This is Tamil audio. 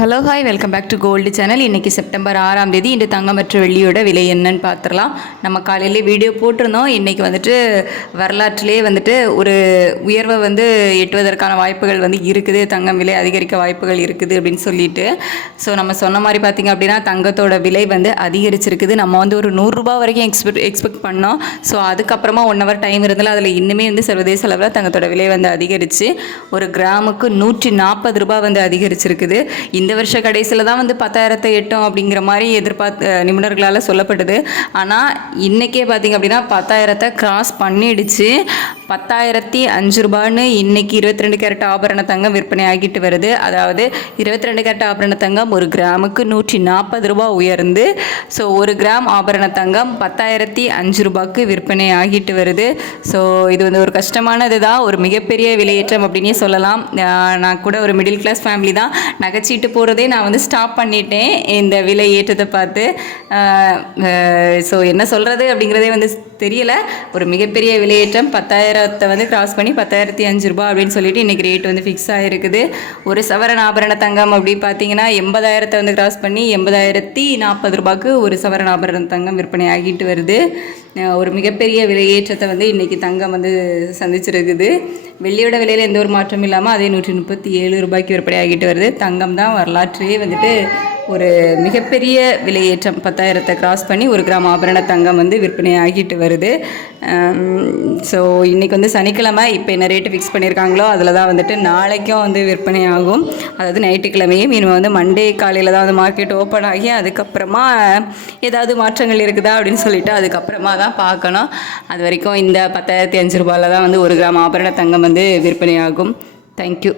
Hello hi, welcome back to gold channel. இன்றைக்கி செப்டம்பர் 6ஆம் தேதி. இன்று தங்கம் மற்றும் வெள்ளியோட விலை என்னன்னு பார்த்துடலாம். நம்ம காலையிலே வீடியோ போட்டிருந்தோம். இன்றைக்கி வரலாற்றிலே ஒரு உயர்வை எட்டுவதற்கான வாய்ப்புகள் இருக்குது, தங்கம் விலை அதிகரிக்க வாய்ப்புகள் இருக்குது அப்படின்னு சொல்லிட்டு. ஸோ நம்ம சொன்ன மாதிரி பார்த்திங்க அப்படின்னா தங்கத்தோட விலை அதிகரிச்சிருக்குது. நம்ம ஒரு ₹100 வரைக்கும் எக்ஸ்பெக்ட் பண்ணோம். ஸோ அதுக்கப்புறமா 1 ஹவர் டைம் இருந்தாலும் அதில் இன்னுமே சர்வதேச அளவில் தங்கத்தோட விலை அதிகரித்து ஒரு கிராமுக்கு ₹140 அதிகரிச்சிருக்குது. இந்த வருஷ கடைசியில் தான் 10,000 எட்டும் அப்படிங்கிற மாதிரி நிபுணர்களால் சொல்லப்பட்டது. ஆனால் இன்றைக்கே பார்த்திங்க அப்படின்னா 10,000 கிராஸ் பண்ணிடுச்சு. ₹10,005 இன்றைக்கி 22 கேரட் ஆபரண தங்கம் விற்பனை ஆகிட்டு வருது. அதாவது 22 கேரட் ஆபரண தங்கம் ஒரு கிராமுக்கு ₹140 உயர்ந்து, ஸோ ஒரு கிராம் ஆபரண தங்கம் ₹10,005 விற்பனை ஆகிட்டு வருது. ஸோ இது ஒரு கஷ்டமானது தான், ஒரு மிகப்பெரிய விலையேற்றம் அப்படின்னே சொல்லலாம். நான் கூட ஒரு மிடில் கிளாஸ் ஃபேமிலி தான். நகைச்சீட்டு போகிறதே நான் ஸ்டாப் பண்ணிட்டேன் இந்த விலை ஏற்றத்தை பார்த்து. ஸோ என்ன சொல்கிறது அப்படிங்கிறதே தெரியலை. ஒரு மிகப்பெரிய விலையேற்றம், 10,000 கிராஸ் பண்ணி ₹10,005 அப்படின்னு சொல்லிட்டு இன்றைக்கி ரேட் ஃபிக்ஸ் ஆகிருக்குது. ஒரு சவரன் ஆபரண தங்கம் அப்படி பார்த்தீங்கன்னா 80,000 கிராஸ் பண்ணி ₹80,040 ஒரு சவரன் ஆபரண தங்கம் விற்பனை ஆகிட்டு வருது. ஒரு மிகப்பெரிய விலையேற்றத்தை இன்றைக்கி தங்கம் சந்திச்சிருக்குது. வெள்ளியோட விலையில் எந்த ஒரு மாற்றமும் இல்லாமல் அதே ₹137 விற்பனை ஆகிட்டு வருது. தங்கம் தான் வரலாற்றிலே ஒரு மிகப்பெரிய விலையேற்றம், 10,000 கிராஸ் பண்ணி ஒரு கிராம் ஆபரண தங்கம் விற்பனை ஆகிட்டு வருது. ஸோ இன்றைக்கி சனிக்கிழமை. இப்போ என்ன ரேட்டு ஃபிக்ஸ் பண்ணியிருக்காங்களோ அதில் தான் நாளைக்கும் விற்பனை ஆகும். அதாவது ஞாயிற்றுக்கிழமையும் இனிமேல் மண்டே காலையில் தான் மார்க்கெட் ஓப்பன் ஆகி அதுக்கப்புறமா ஏதாவது மாற்றங்கள் இருக்குதா அப்படின்னு சொல்லிட்டு அதுக்கப்புறமா தான் பார்க்கணும். அது வரைக்கும் இந்த ₹10,005 தான் ஒரு கிராம் ஆபரண தங்கம் விற்பனை ஆகும். தேங்க்யூ.